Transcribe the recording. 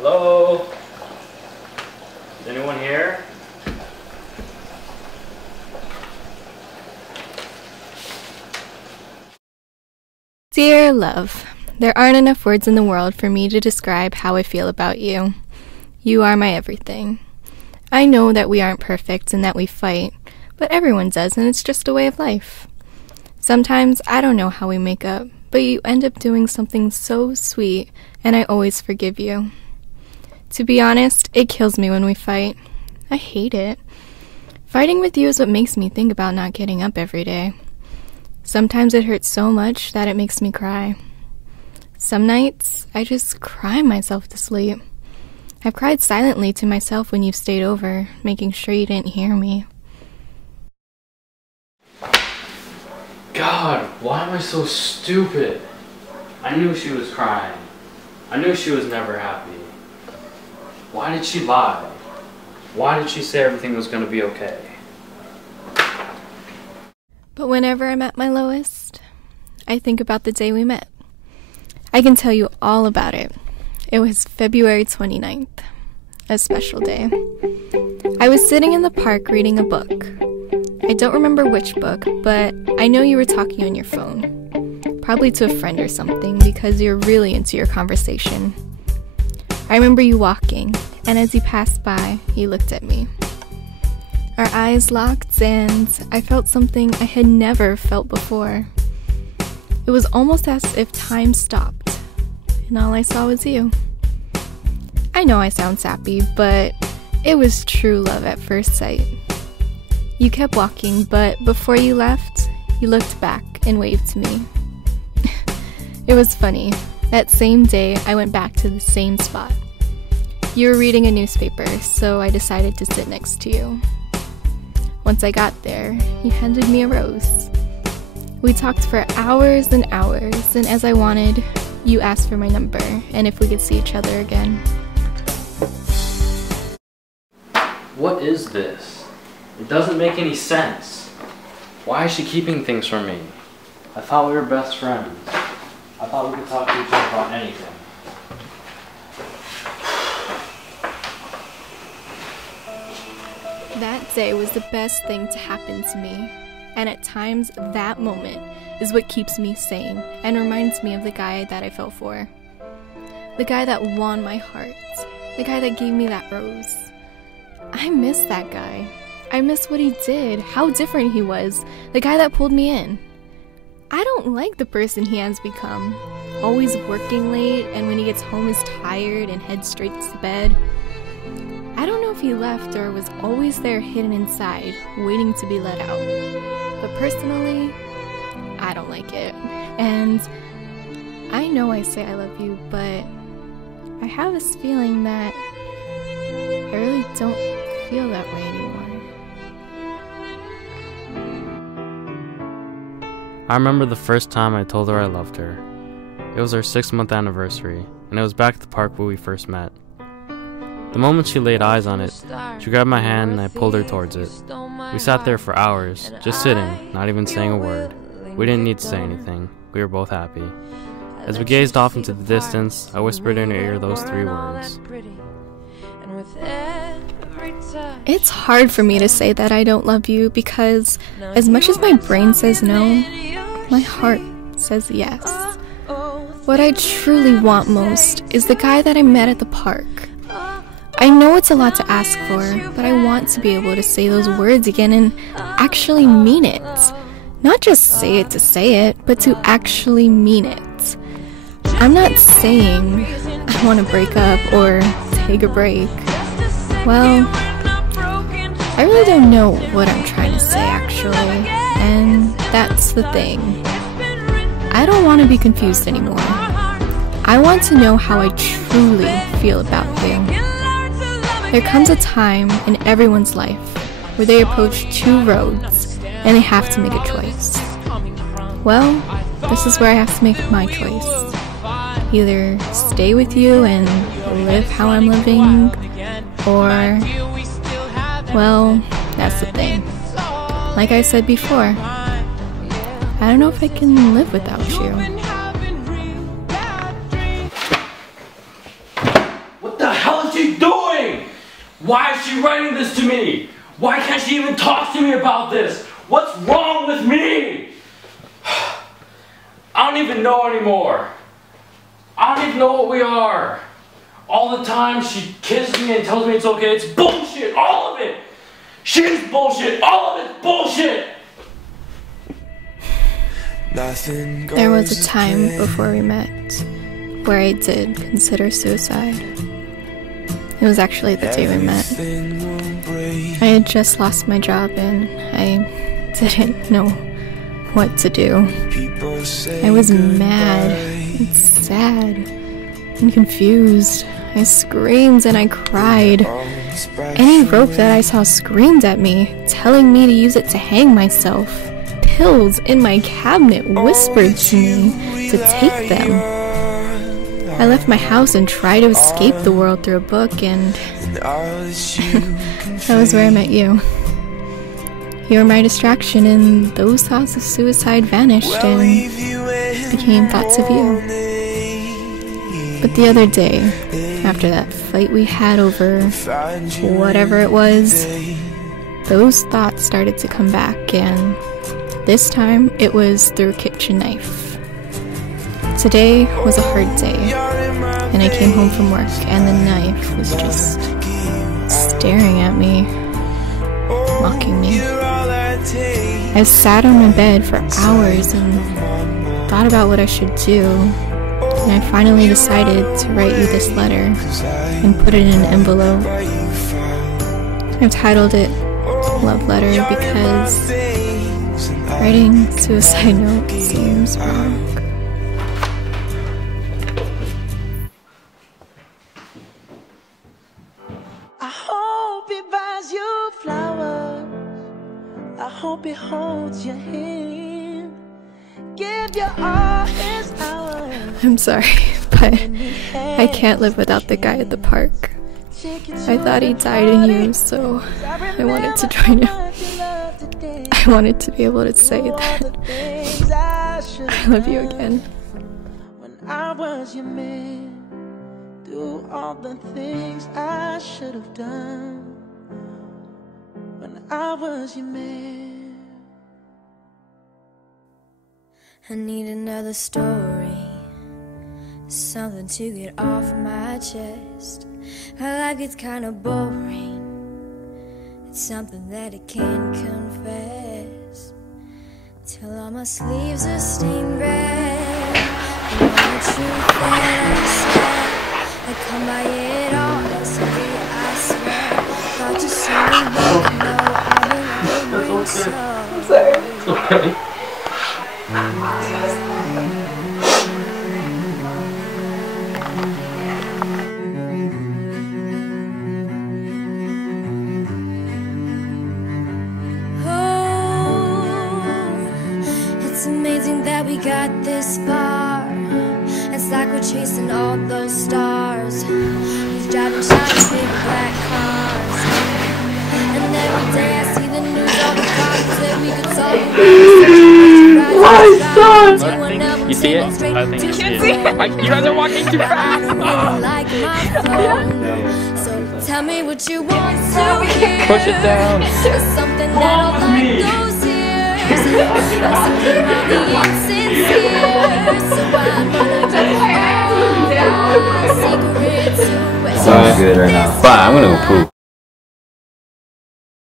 Hello? Is anyone here? Dear love, there aren't enough words in the world for me to describe how I feel about you. You are my everything. I know that we aren't perfect and that we fight, but everyone does, and it's just a way of life. Sometimes I don't know how we make up, but you end up doing something so sweet, and I always forgive you. To be honest, it kills me when we fight. I hate it. Fighting with you is what makes me think about not getting up every day. Sometimes it hurts so much that it makes me cry. Some nights, I just cry myself to sleep. I've cried silently to myself when you've stayed over, making sure you didn't hear me. God, why am I so stupid? I knew she was crying. I knew she was never happy. Why did she lie? Why did she say everything was going to be okay? But whenever I'm at my lowest, I think about the day we met. I can tell you all about it. It was February 29th, a special day. I was sitting in the park reading a book. I don't remember which book, but I know you were talking on your phone. Probably to a friend or something, because you're really into your conversation. I remember you walking, and as you passed by, you looked at me. Our eyes locked, and I felt something I had never felt before. It was almost as if time stopped, and all I saw was you. I know I sound sappy, but it was true love at first sight. You kept walking, but before you left, you looked back and waved to me. It was funny. That same day, I went back to the same spot. You were reading a newspaper, so I decided to sit next to you. Once I got there, you handed me a rose. We talked for hours and hours, and as I wanted, you asked for my number and if we could see each other again. What is this? It doesn't make any sense. Why is she keeping things from me? I thought we were best friends. I thought we could talk to each other about anything. That day was the best thing to happen to me, and at times that moment is what keeps me sane and reminds me of the guy that I fell for. The guy that won my heart, the guy that gave me that rose. I miss that guy. I miss what he did, how different he was, the guy that pulled me in. I don't like the person he has become, always working late, and when he gets home is tired and heads straight to bed. I don't know if he left or was always there hidden inside, waiting to be let out. But personally, I don't like it. And I know I say I love you, but I have this feeling that I really don't feel that way anymore. I remember the first time I told her I loved her. It was our 6-month anniversary, and it was back at the park where we first met. The moment she laid eyes on it, she grabbed my hand and I pulled her towards it. We sat there for hours, just sitting, not even saying a word. We didn't need to say anything. We were both happy. As we gazed off into the distance, I whispered in her ear those 3 words. It's hard for me to say that I don't love you because as much as my brain says no, my heart says yes. What I truly want most is the guy that I met at the park. I know it's a lot to ask for, but I want to be able to say those words again and actually mean it. Not just say it to say it, but to actually mean it. I'm not saying I want to break up or take a break. Well, I really don't know what I'm trying to say actually, and that's the thing. I don't want to be confused anymore. I want to know how I truly feel about you. There comes a time in everyone's life where they approach 2 roads and they have to make a choice. Well, this is where I have to make my choice. Either stay with you and live how I'm living, or, well, that's the thing. Like I said before, I don't know if I can live without you. What the Why is she writing this to me? Why can't she even talk to me about this? What's wrong with me? I don't even know anymore. I don't even know what we are. All the time she kisses me and tells me it's okay. It's bullshit, all of it. She's bullshit, all of it's bullshit. There was a time before we met where I did consider suicide. It was actually the day we met. I had just lost my job and I didn't know what to do. I was mad and sad and confused. I screamed and I cried. Any rope that I saw screamed at me, telling me to use it to hang myself. Pills in my cabinet whispered to me to take them. I left my house and tried to escape the world through a book, and that was where I met you. You were my distraction, and those thoughts of suicide vanished and became thoughts of you. But the other day, after that fight we had over whatever it was, those thoughts started to come back, and this time it was through a kitchen knife. Today was a hard day, and I came home from work and the knife was just staring at me, mocking me. I sat on my bed for hours and thought about what I should do, and I finally decided to write you this letter and put it in an envelope. I've titled it Love Letter because writing suicide note seems wrong. I hope he buys you flowers. I hope he holds your hand. Give you all his hours. I'm sorry, but I can't live without the guy at the park. I thought he died in you, so I wanted to join him. I wanted to be able to say that I love you again. When I was your man, do all the things I should have done. When I was your man. I need another story, something to get off my chest. My life gets kinda boring. It's something that I can't confess. Till all my sleeves are stained red. The one truth that I said, I come by it all honestly, I swear. Thought you saw me, but no, I've been waiting so. I'm sorry. It's okay. It's amazing that we got this far. It's like we're chasing all those stars. He's driving shiny big black cars. And every day I see the news, all the problems that we could solve. My son! You see it? I think you see it. You guys are walking too fast! Like my phone. So tell me what you want to hear. Push it down. It's something that'll like those years. Sounds good right now. Fine, I'm gonna go poop.